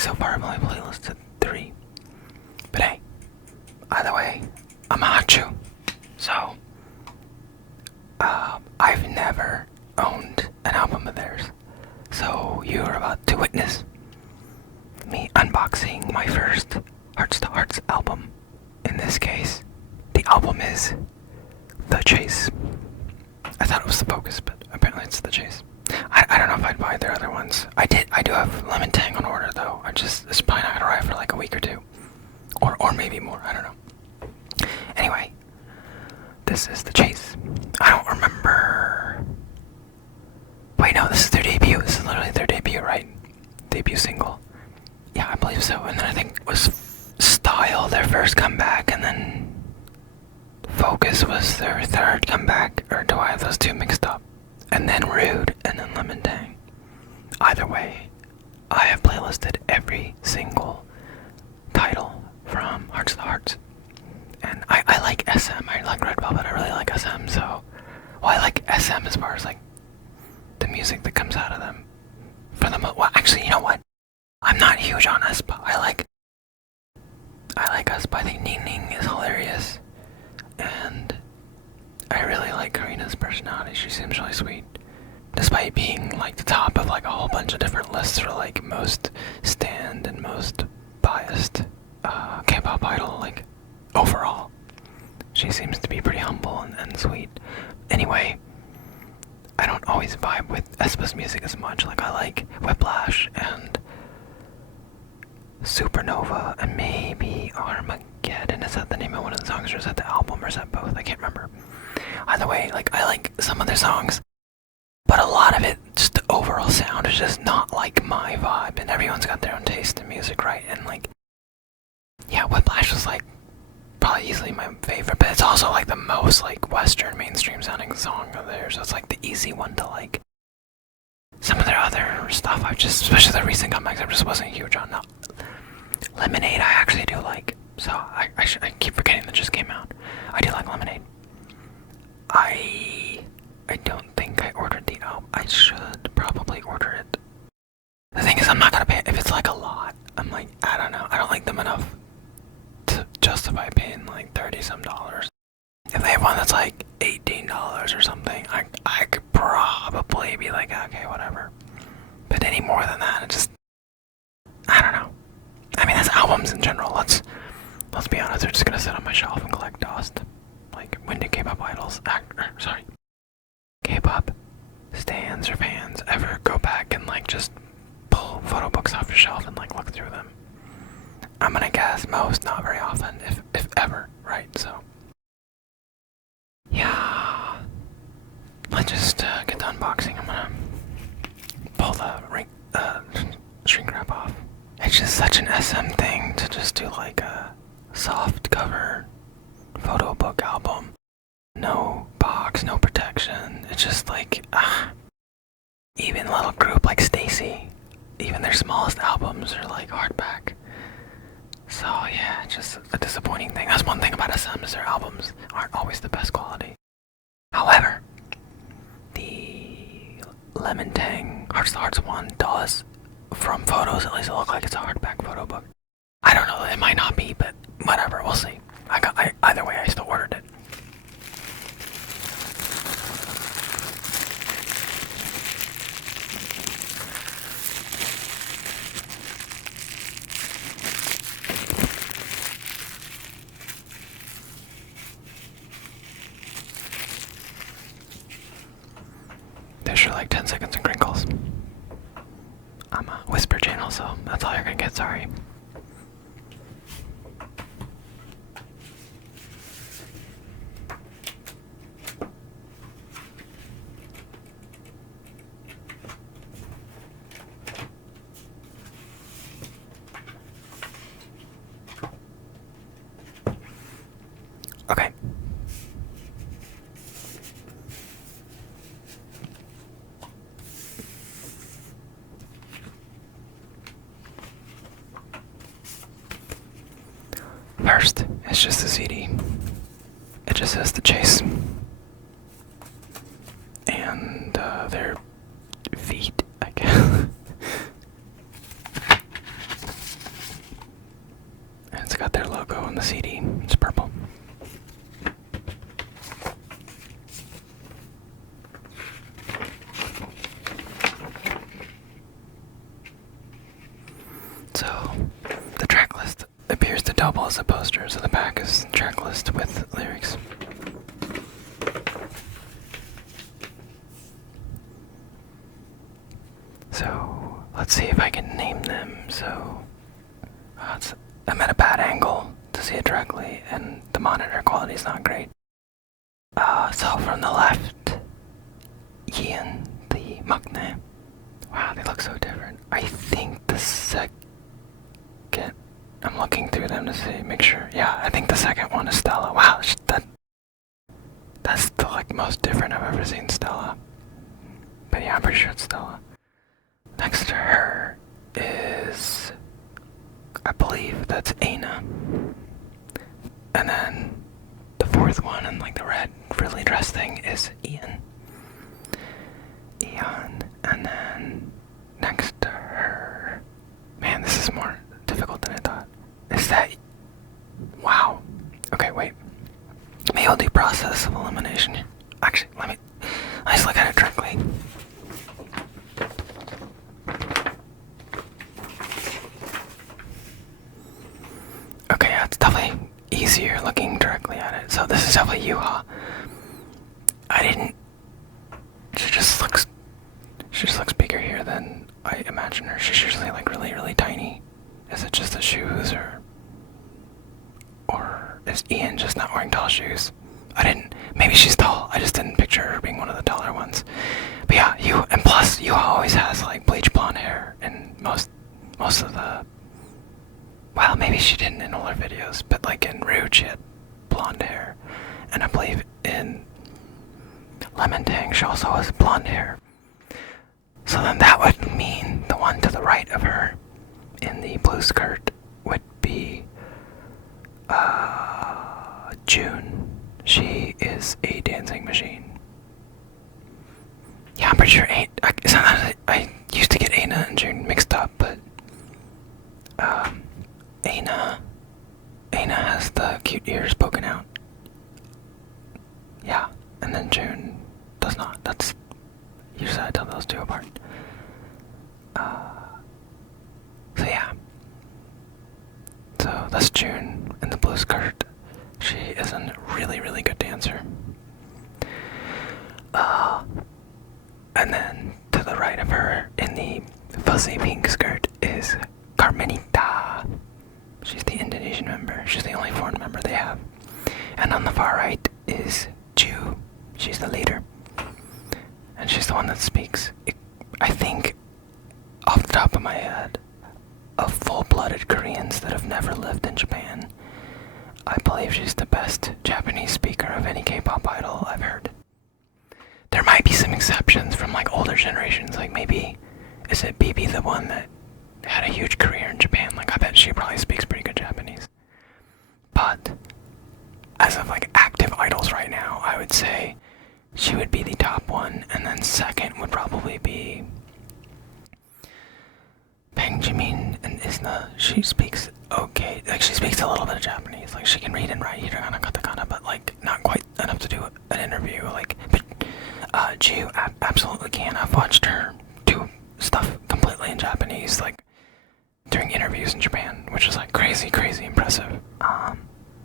so far I've only playlisted 3. But hey, either way, I'm a Hachu. So, I've never owned an album of theirs. So you're about to witness me unboxing my first Hearts2Hearts album. In this case, the album is The Chase. I thought it was The Focus, but apparently it's The Chase. I don't know if I'd buy their other ones. I do have Lemon Tang on order though. It's probably not gonna arrive for like a week or 2. Or maybe more, I don't know. Anyway, this is The Chase. I don't remember. Wait, no, this is their debut. This is literally their debut, right? Debut single. Yeah, I believe so. And then I think it was Style, their first comeback, and then Focus was their third comeback. Or do I have those two mixed up? And then Rude, and then Lemon Tang. Either way, I have playlisted every single title from Hearts2Hearts. And I like SM, I like Red Velvet, I really like SM, so... Well, I like SM as far as, like, the music that comes out of them. Well, actually, you know what? I'm not huge on aespa. I like aespa. I think Ning Ning is hilarious. And I really like Karina's personality. She seems really sweet. Despite being, like, the top of, like, a whole bunch of different lists for, like, most stand and most biased K-pop idol, like, overall. She seems to be pretty humble and sweet. Anyway, I don't always vibe with aespa's music as much. Like, I like Whiplash and Supernova and maybe Armageddon. Is that the name of one of the songs, or is that the album, or is that both? I can't remember. Either way, like, I like some of their songs, but a lot of it, just the overall sound is just not like my vibe, and everyone's got their own taste in music, right? And like, yeah, Whiplash was like probably easily my favorite, but it's also like the most like Western mainstream sounding song of theirs, so it's like the easy one to like. Some of their other stuff, especially the recent comebacks, I just wasn't huge on. No. Lemonade, I actually do like, so I keep forgetting that just came out. I do like Lemonade. I don't think I ordered the album. I should probably order it. The thing is, I'm not gonna pay, if it's like a lot, I'm like, I don't know, I don't like them enough to justify paying like $30-some. If they have one that's like $18 or something, I could probably be like, okay, whatever. But any more than that, it just, I don't know. I mean, that's albums in general. Let's be honest, they're just gonna sit on my shelf and collect dust. Like, when do K-pop idols, K-pop stans or fans ever go back and like just pull photo books off your shelf and like look through them? I'm gonna guess most, not very often, if ever, right? So, yeah. Let's just get the unboxing. I'm gonna pull the shrink wrap off. It's just such an SM thing to just do like a soft cover photo book album. No box, no protection. It's just like, even a little group like Stacy, even their smallest albums are like hardback. So yeah, it's just a disappointing thing. That's one thing about SM, is their albums aren't always the best quality. However, the Lemon Tang Hearts2Hearts one does, from photos at least, it look like it's a hardback photo book. I don't know, it might not be, but whatever, we'll see. Either way, I still ordered it. There's sure like 10 seconds and crinkles. I'm a whisper channel, so that's all you're gonna get, sorry. Okay. First, it's just the CD. It just says The Chase. And their feet, I guess. double as a poster, so the back is track list with lyrics. So let's see if I can name them. So I'm at a bad angle to see it directly, and the monitor quality is not great. So from the left, Ian, the Maknae. Wow, they look so different. I think the second, I'm looking through them to see, make sure. Yeah, I think the second one is Stella. Wow, that's the most different I've ever seen Stella. But yeah, I'm pretty sure it's Stella. Next to her is, I believe that's Aina. And then the fourth one in the red frilly dress thing is Ian. And then next to her, man, this is more difficult than I thought. Is that, wow. Okay, wait. Maybe I'll do process of elimination. Actually, let's look at it directly. Okay, yeah, it's definitely easier looking directly at it. So this is definitely Yuha. She just looks bigger here than I imagine her. She's usually really, really tiny. Is it just the shoes, or is Ian just not wearing tall shoes? Maybe she's tall. I just didn't picture her being one of the taller ones. But yeah, and plus Yuha always has bleach blonde hair in most of the. Well, maybe she didn't in all her videos, but in Rouge she had blonde hair, and I believe in Lemon Tang she also has blonde hair. So then that would mean the one to the right of her in the blue skirt would be June. She is a dancing machine. Yeah, I'm pretty sure sometimes I used to get Aina and June mixed up, but Aina has the cute ears poking out. Yeah, and then June does not. That's usually I tell those two apart. So yeah. So that's June in the blue skirt. She is a really, really good dancer. And then to the right of her in the fuzzy pink skirt is Carmenita. She's the Indonesian member. She's the only foreign member they have. And on the far right is Ju. She's the leader. And she's the one that speaks, I think, off the top of my head, of full-blooded Koreans that have never lived in Japan. I believe she's the best Japanese speaker of any K-pop idol I've heard. There might be some exceptions from older generations, maybe, is it BB the one that had a huge career in Japan? I bet she probably speaks pretty good Japanese. But as of active idols right now, I would say she would be the top one, and then second would probably be Bang Jimin and Isna. She speaks okay. She speaks a little bit of Japanese. She can read and write hiragana, katakana, but not quite enough to do an interview. But Ju absolutely can. I've watched her do stuff completely in Japanese, during interviews in Japan, which is crazy, crazy impressive.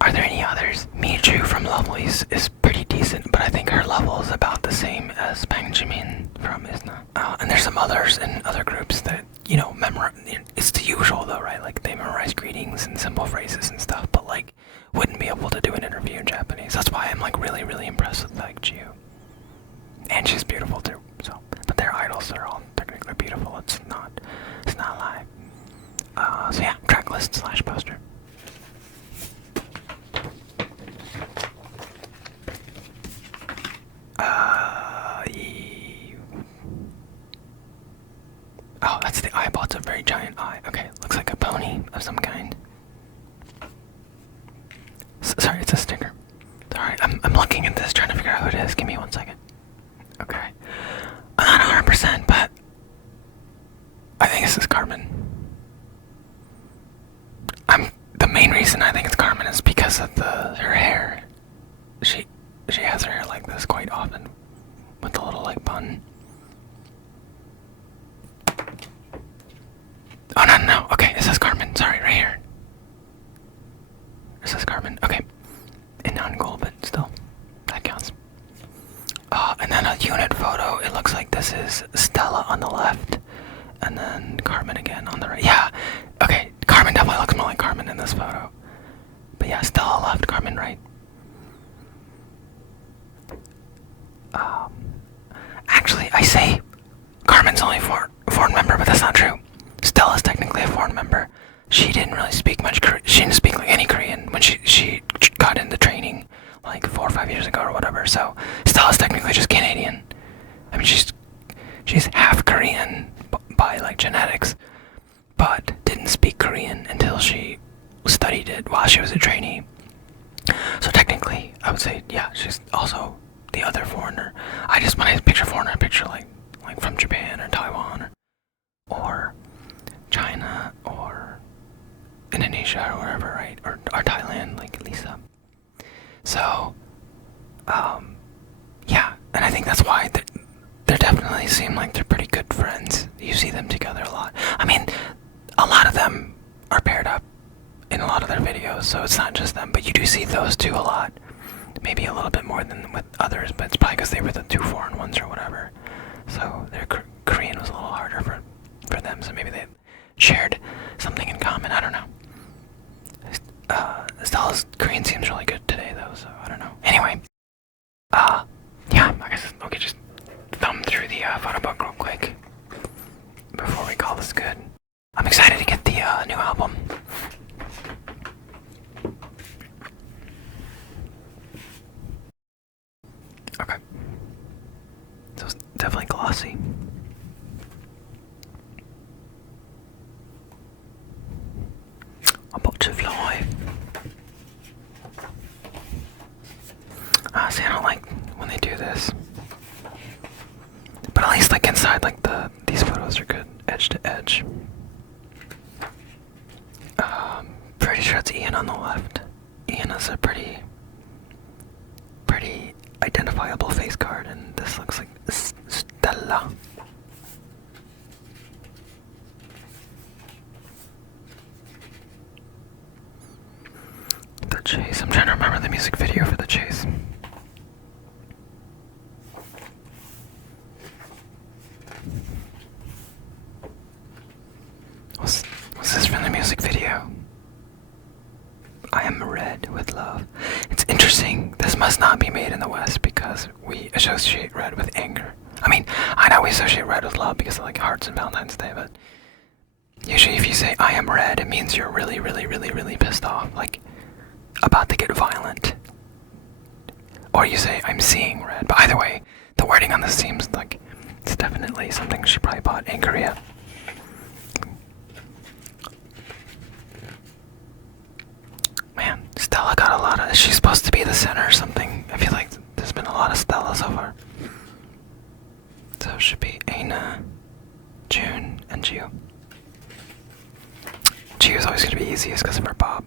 Are there any others? Miju from Lovelyz is pretty decent, but I think her level is about the same as Bang Jimin from Isna. And there's some others in other groups that, memorize. It's the usual though, right? They memorize greetings and simple phrases and stuff, but wouldn't be able to do an interview in Japanese. That's why I'm really, really impressed with Ju. And she's beautiful too. So, but their idols are all technically beautiful. It's not a lie. So yeah, track list / poster. Oh, that's the eyeball. It's a very giant eye. Okay, looks like a pony of some kind. Sorry, it's a sticker. Sorry, I'm looking at this, trying to figure out who it is. Give me 1 second. Okay. I'm not 100%, but I think this is Carmen. The main reason I think it's Carmen is because of her hair. She has her hair like this quite often, with the little bun. Oh no, okay, it says Carmen. Sorry, right here. it looks like this is Stella on the left, and then Carmen again on the right. Yeah, okay, Carmen definitely looks more like Carmen in this photo. But yeah, Stella left, Carmen right. Actually, I say Carmen's only a foreign member, but that's not true. Stella's technically a foreign member. She didn't really speak much Korean. She didn't speak like any Korean when she got into training like 4 or 5 years ago or whatever. So Stella's technically just Canadian. I mean, she's half Korean by like genetics, but didn't speak Korean until she studied it while she was a trainee. So technically, I would say yeah, she's also the other foreigner. When I picture foreigner, I picture like from Japan or Taiwan or China or Indonesia or wherever, right? Or Thailand, like Lisa. So, yeah, and I think that's why they definitely seem like they're pretty good friends. You see them together a lot. I mean, a lot of them are paired up in a lot of their videos, so it's not just them, but you do see those two a lot. Maybe a little bit more than with others, but it's probably because they were the two foreign ones or whatever. So their Korean was a little harder for them, so maybe they shared something in common. I don't know. Stella's Korean seems really good today, though, so I don't know. Anyway, yeah, I guess we could just thumb through the photo book real quick before we call this good. I'm excited to get the new album. Okay. So it's definitely glossy. About to fly. See, I don't like when they do this. But at least like inside, like these photos are good, edge to edge. Pretty sure it's Ian on the left. Ian has a pretty identifiable face card, and this looks like Stella. The Chase. I'm trying to remember the music video for The Chase. What's this from the music video? I Am Red with Love. It's interesting. This must not be made in the West because we associate red with anger. I mean, I know we associate red with love because of like Hearts and Valentine's Day, but usually if you say I am red, it means you're really, really, really, really pissed off, like about to get violent. Or you say I'm seeing red. But either way, the wording on this seems like it's definitely something she probably bought in Korea. Man, Stella got a lot of... Is she supposed to be the center or something? I feel like there's been a lot of Stella so far. So it should be Aina, June, and Jiu. Jiu is always going to be easiest because of her bob.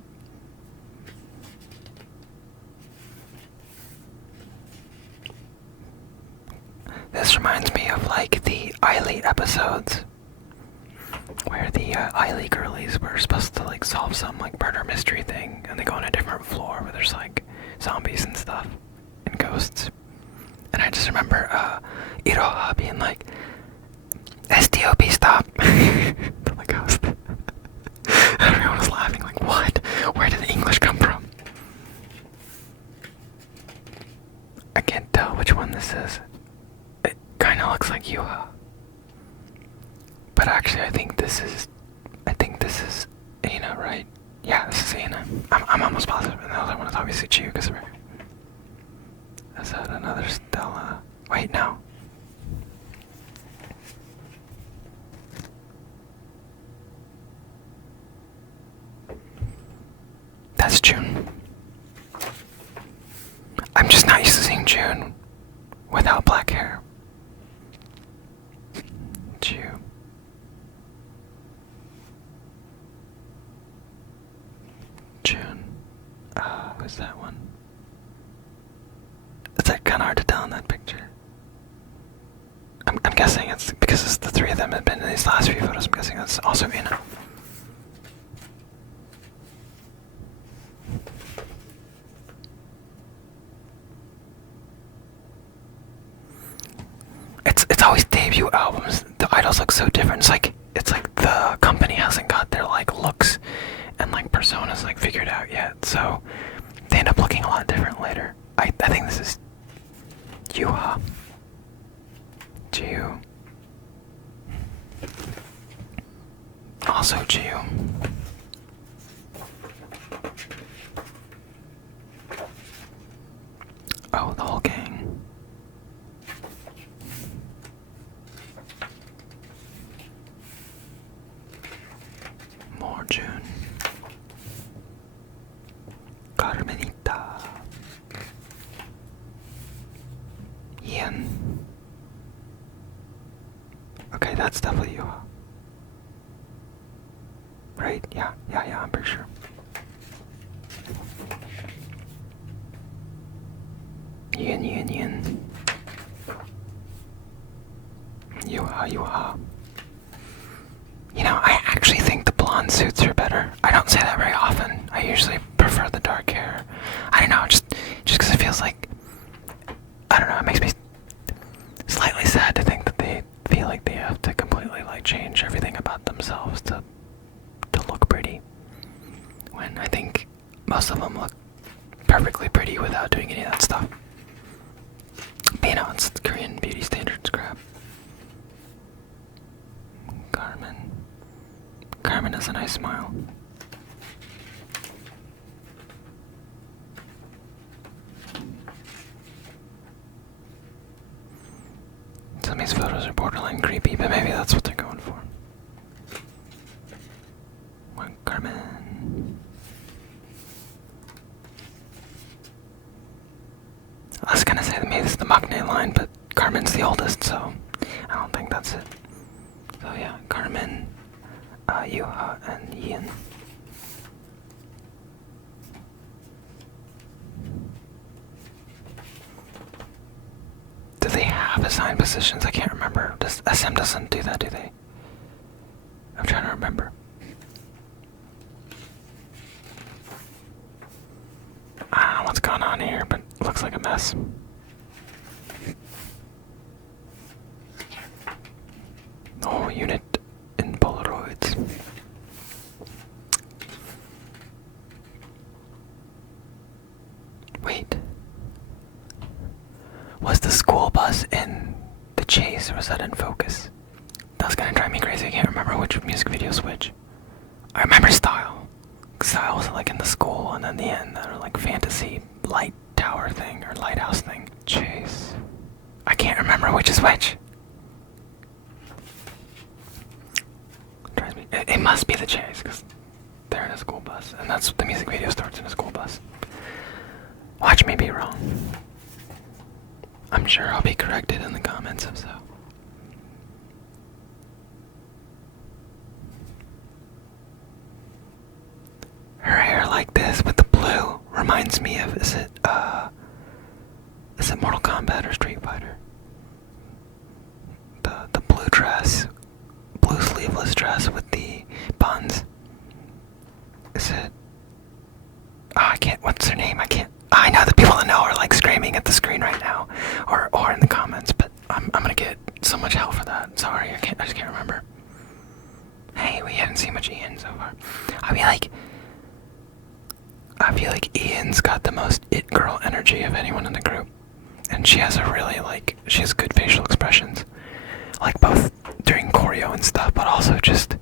This reminds me of like the Eiley episodes where the Eiley girlies were supposed to like solve some like murder mystery thing, and they go on a different floor where there's like zombies and stuff and ghosts. And I just remember Iroha being like, STOP, stop. To the ghost. Everyone was laughing like, what? Where did the English come from? I can't tell which one this is. It kinda looks like Yuha. But actually I think this is Aina, right? Yeah, this is Aina. I'm almost positive. And the other one is obviously Chiu, because we're... Is that another Stella? Wait, no. That's June. I'm just not used to seeing June without black hair. June. Who's that one? It's like kind of hard to tell in that picture. I'm guessing it's because the three of them have been in these last few photos. I'm guessing that's also Ina. It's look so different. It's like the company hasn't got their like looks and like personas like figured out yet, so they end up looking a lot different later. I think this is Yuha. Jiu. Also Jiu. Oh, the whole gang. More June. Carmenita. Ian. Okay, that's definitely you. Right? Yeah, I'm pretty sure. Yin. Yuha. You know, I actually think the blonde suits are better. I don't say that very often. I usually prefer the dark hair. I don't know, just because it feels like, I don't know, it makes me slightly sad to think that they feel like they have to completely like change everything about themselves to look pretty. When I think most of them look perfectly pretty without doing any of that stuff. But you know, it's Korean beauty standards crap. Carmen has a nice smile. Some of these photos are borderline creepy, but maybe that's what they're going for. Carmen. I was gonna say that maybe this is the Maknae line, but Carmen's the oldest, so I don't think that's it. So yeah, Carmen, Yuha, and Ian. Do they have assigned positions? I can't remember. SM doesn't do that, do they? I'm trying to remember. I don't know what's going on here, but it looks like a mess. Oh, unit in Polaroids. Wait. Was the school bus in the chase or was that in focus? That was gonna drive me crazy. I can't remember which music video switch. I remember Style. Style was like in the school and then the end, that like fantasy light tower thing or lighthouse thing. Chase. I can't remember which is which. Drives me. It must be the chase because they're in a school bus and that's the music video starts in a school bus. Watch me be wrong. I'm sure I'll be corrected in the comments if so. Her hair like this with the blue reminds me of, is it Mortal Kombat or Street Fighter? The blue dress, blue sleeveless dress with the buns. Is it? Oh, I can't, what's her name? I know the people that know are like screaming at the screen right now, or in the comments, but I'm gonna get so much hell for that. Sorry, I just can't remember. Hey, we haven't seen much Ian so far. I feel like Ian's got the most it girl energy of anyone in the group. And she has she has good facial expressions. Like both during choreo and stuff, but also just,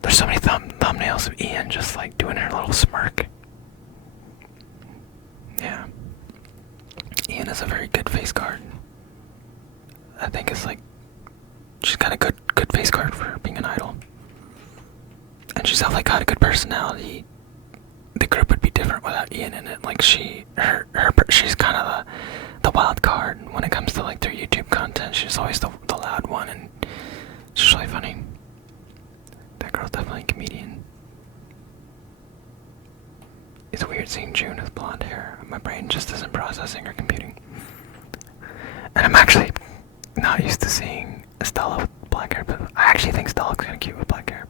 there's so many thumbnails of Ian just like doing her little smirk. Yeah. Ian is a very good face card. I think it's like, she's got a good face card for being an idol. And she's definitely got a good personality. The group would be different without Ian in it. Like she's kind of the wild card when it comes to like their YouTube content. She's always the loud one, and she's really funny. That girl's definitely a comedian. It's weird seeing June with blonde hair. My brain just isn't processing or computing. And I'm actually not used to seeing Stella with black hair, but I actually think Stella looks kind of cute with black hair.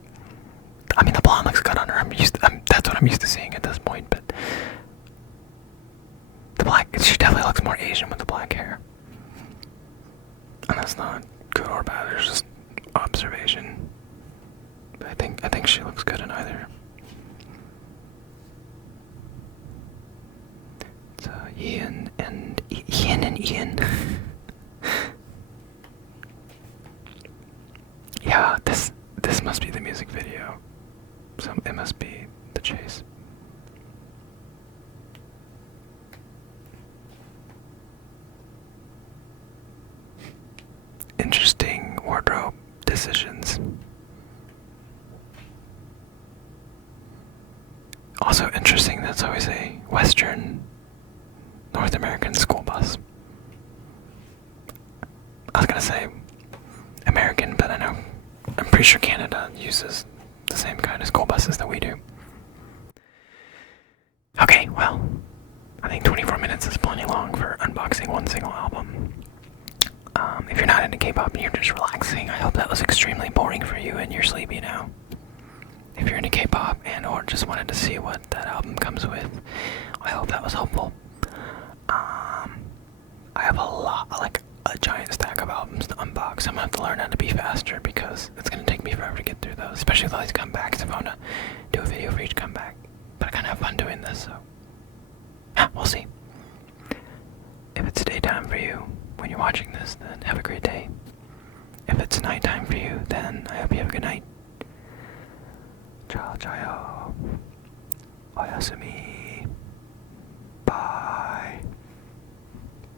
I mean, the blonde looks good on her. That's what I'm used to seeing at this point, but she definitely looks more Asian with the black hair. And that's not good or bad, it's just observation. I think she looks good in either. It's Ian and Ian. Yeah, this must be the music video. So it must be the chase. Interesting wardrobe decisions. Also interesting that's always a Western North American school bus. I was gonna say American, but I'm pretty sure Canada uses the same kind of school buses that we do. Okay, well, I think 24 minutes is plenty long for unboxing one single album. If you're not into K-pop and you're just relaxing, I hope that was extremely boring for you and you're sleepy now. If you're into K-pop and or just wanted to see what that album comes with, I hope that was helpful. I have a giant stack of albums to unbox. I'm gonna have to learn how to be faster because it's gonna take me forever to get through those, especially with all these comebacks. If I wanna do a video for each comeback, but I kinda have fun doing this, so we'll see. If it's daytime for you when you're watching this, then have a great day. If it's nighttime for you, then I hope you have a good night. Ciao, ciao. Oyasumi. Bye.